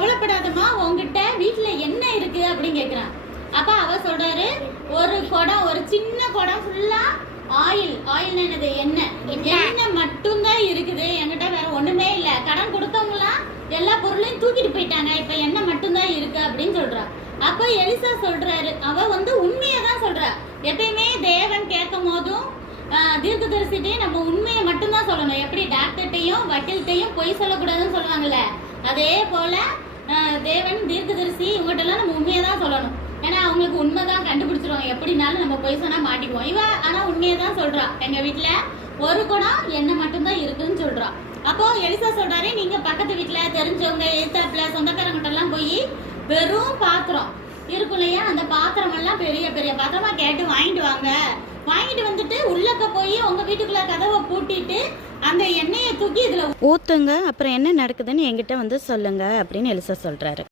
கவலைப்படாதம்மா உங்ககிட்ட வீட்டுல என்ன இருக்கு அப்படின்னு கேக்குறான். அப்ப அவ சொல்றாரு ஒரு குடம் ஒரு சின்ன குடம் ஃபுல்லா ஆயில் ஆயில் என்னது? எண்ணெய். எண்ணெய். மட்டும்தான் இருக்குது. என்கிட்ட வேற ஒண்ணுமே இல்ல. கடன் கொடுத்தவங்களாம் எல்லா பொருளையும் தூக்கிட்டு போயிட்டாங்க. இப்ப எண்ணெய் மட்டும்தான் இருக்கு அப்படின்னு சொல்றா. அப்ப எலிசா சொல்றாரு. அவ வந்து உண்மையை தான் சொல்றா. எப்பயுமே தேவன் கேட்கும் போதும் தீர்க்கதரிசிட்டையும் நம்ம உண்மையை மட்டும்தான் சொல்லணும். எப்படி டாக்டர்கிட்டையும் வக்கீல்கிட்டையும் பொய் சொல்லக்கூடாதுன்னு சொல்லுவாங்கல்ல. அதே போல தேவன் தீர்க்கதரிசி இவங்ககிட்டலாம் நம்ம உண்மையை தான் சொல்லணும். ஏன்னா அவங்களுக்கு உண்மை தான் கண்டுபிடிச்சிருவாங்க. எப்படினாலும் நம்ம பொய் சொன்னா மாட்டிக்குவோம். இவ ஆனா உண்மையை தான் சொல்றா. எங்க வீட்டில் ஒரு குடம் எண்ணெய் மட்டும்தான் இருக்குன்னு சொல்றா. அப்போ எலிசா சொல்றாரு நீங்க பக்கத்து வீட்டில் தெரிஞ்சவங்க எழுத்தாப்புல சொந்தக்காரங்கிட்ட எல்லாம் போய் வெறும் பாத்திரம் இருக்கும் இல்லையா? அந்த பாத்திரம் எல்லாம் பெரிய பெரிய பாத்திரமா கேட்டு வாங்கிட்டு வாங்க. வாங்கிட்டு வந்துட்டு உள்ளக்க போய் உங்க வீட்டுக்குள்ள கதவை பூட்டிட்டு அந்த எண்ணெயை தூக்கி இதில் ஊற்றுங்க அப்புறம் என்ன நடக்குதுன்னு என்கிட்ட வந்து சொல்லுங்கள் அப்படின்னு எலிசா சொல்கிறாரு